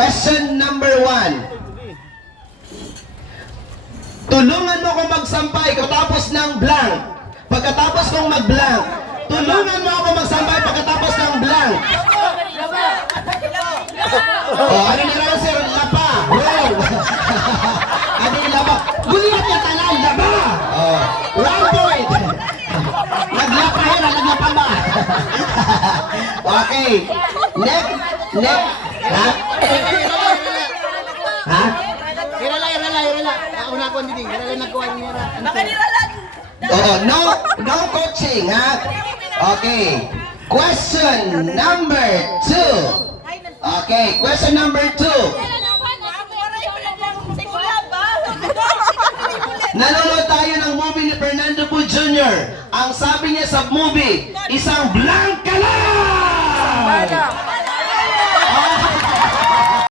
Question number 1. Tulungan mo akong magsampay pagkatapos ng blank. Pagkatapos kong mag-blank. Tulungan mo ako magsampay pagkatapos ng blank. Oh, ano nila sir? Lapa. Wrong. Ano yung lapa? Gulihat niya tanan, lapa. Oh, 1 point. Naglapa yun, naglapa ba? Okay. Next. Ha? Ha? Irala. Una ko hindi. Irala nagkuha niya. Oh, no coaching, ha? Okay. Question number 2. Okay, question number 2. Nanonood tayo ng movie ni Fernando Po Jr. Ang sabi niya sa movie, isang blank ka lang!